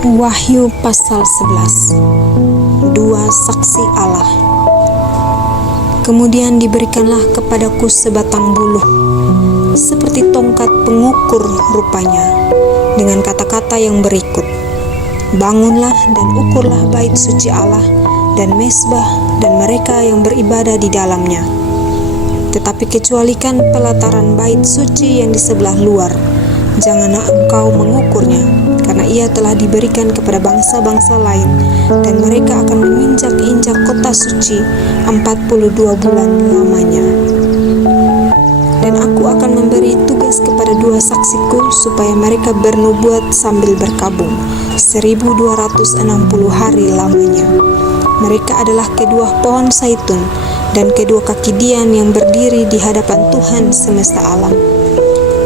Wahyu pasal 11. Dua saksi Allah. Kemudian diberikanlah kepadaku sebatang buluh, seperti tongkat pengukur rupanya, dengan kata-kata yang berikut: bangunlah dan ukurlah bait suci Allah dan mezbah dan mereka yang beribadah di dalamnya. Tetapi kecualikan pelataran bait suci yang di sebelah luar, janganlah engkau mengukurnya, karena ia telah diberikan kepada bangsa-bangsa lain, dan mereka akan menginjak-injak kota suci 42 bulan lamanya. Dan aku akan memberi tugas kepada dua saksiku, supaya mereka bernubuat sambil berkabung 1260 hari lamanya. Mereka adalah kedua pohon zaitun dan kedua kaki dian yang berdiri di hadapan Tuhan semesta alam.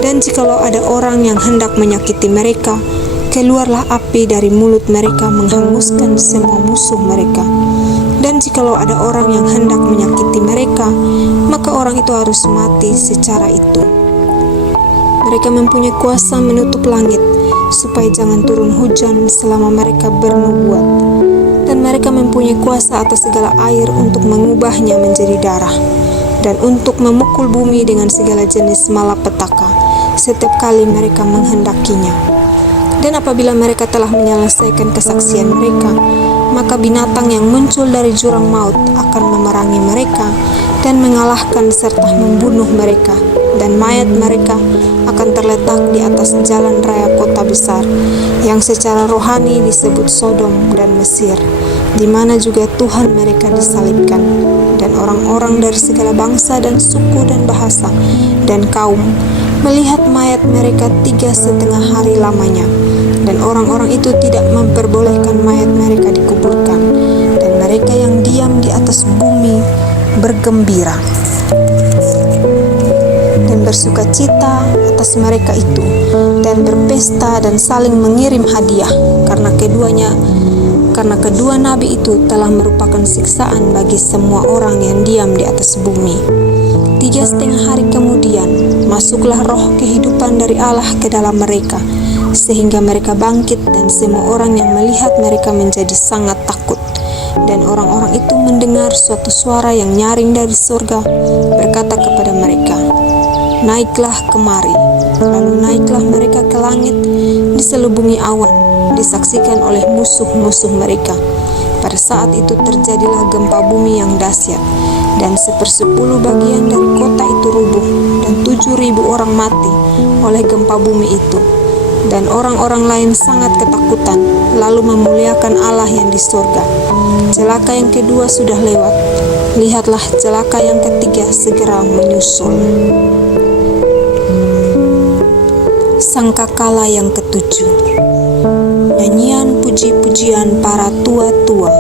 Dan jikalau ada orang yang hendak menyakiti mereka, keluarlah api dari mulut mereka menghanguskan semua musuh mereka. Dan jikalau ada orang yang hendak menyakiti mereka, maka orang itu harus mati secara itu. Mereka mempunyai kuasa menutup langit, supaya jangan turun hujan selama mereka bernubuat. Dan mereka mempunyai kuasa atas segala air untuk mengubahnya menjadi darah, dan untuk memukul bumi dengan segala jenis malapetaka setiap kali mereka menghendakinya. Dan apabila mereka telah menyelesaikan kesaksian mereka, maka binatang yang muncul dari jurang maut akan memerangi mereka dan mengalahkan serta membunuh mereka, dan mayat mereka akan terletak di atas jalan raya kota besar, yang secara rohani disebut Sodom dan Mesir, di mana juga Tuhan mereka disalibkan. Dan orang-orang dari segala bangsa dan suku dan bahasa dan kaum melihat mayat mereka 3,5 hari lamanya. Dan orang-orang itu tidak memperbolehkan mayat mereka dikuburkan, dan mereka yang diam di atas bumi bergembira dan bersukacita atas mereka itu, dan berpesta dan saling mengirim hadiah, karena kedua nabi itu telah merupakan siksaan bagi semua orang yang diam di atas bumi. 3,5 hari kemudian masuklah roh kehidupan dari Allah ke dalam mereka, sehingga mereka bangkit, dan semua orang yang melihat mereka menjadi sangat takut. Dan orang-orang itu mendengar suatu suara yang nyaring dari surga berkata kepada mereka, naiklah kemari. Lalu naiklah mereka ke langit, diselubungi awan, disaksikan oleh musuh-musuh mereka. Pada saat itu terjadilah gempa bumi yang dahsyat, dan 1/10 bagian dari kota itu rubuh, dan 7.000 orang mati oleh gempa bumi itu. Dan orang-orang lain sangat ketakutan, lalu memuliakan Allah yang di surga. Celaka yang kedua sudah lewat, lihatlah celaka yang ketiga segera menyusul. Sangkakala yang ketujuh. Nyanyian puji-pujian para tua-tua.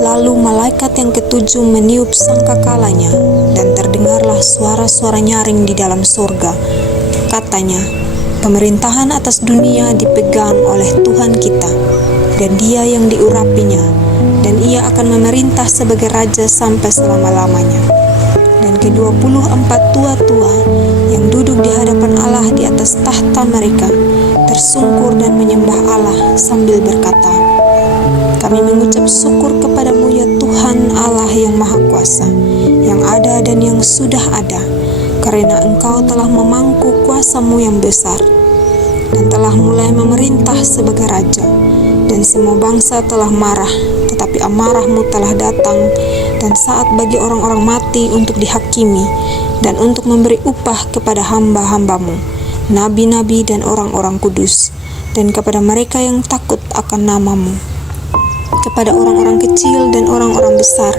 Lalu malaikat yang ketujuh meniup sangkakalanya, dan terdengarlah suara-suara nyaring di dalam surga. Katanya, pemerintahan atas dunia dipegang oleh Tuhan kita, dan Dia yang diurapinya, dan Ia akan memerintah sebagai Raja sampai selama-lamanya. Dan ke-24 tua-tua yang duduk di hadapan Allah di atas tahta mereka tersungkur dan menyembah Allah sambil berkata, kami mengucap syukur kepadamu ya Tuhan Allah yang Maha Kuasa, yang ada dan yang sudah ada, karena Engkau telah memangku kuasa-Mu yang besar, dan telah mulai memerintah sebagai Raja. Dan semua bangsa telah marah, tetapi amarah-Mu telah datang, dan saat bagi orang-orang mati untuk dihakimi, dan untuk memberi upah kepada hamba-hamba-Mu, nabi-nabi dan orang-orang kudus, dan kepada mereka yang takut akan nama-Mu, kepada orang-orang kecil dan orang-orang besar,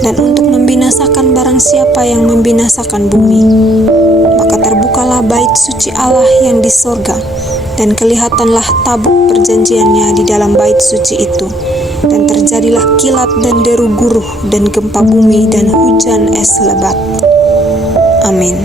dan untuk membinasakan barang siapa yang membinasakan bumi. Maka terbukalah bait suci Allah yang di sorga, dan kelihatanlah tabuk perjanjiannya di dalam bait suci itu, dan terjadilah kilat dan deru guruh dan gempa bumi dan hujan es lebat. Amin.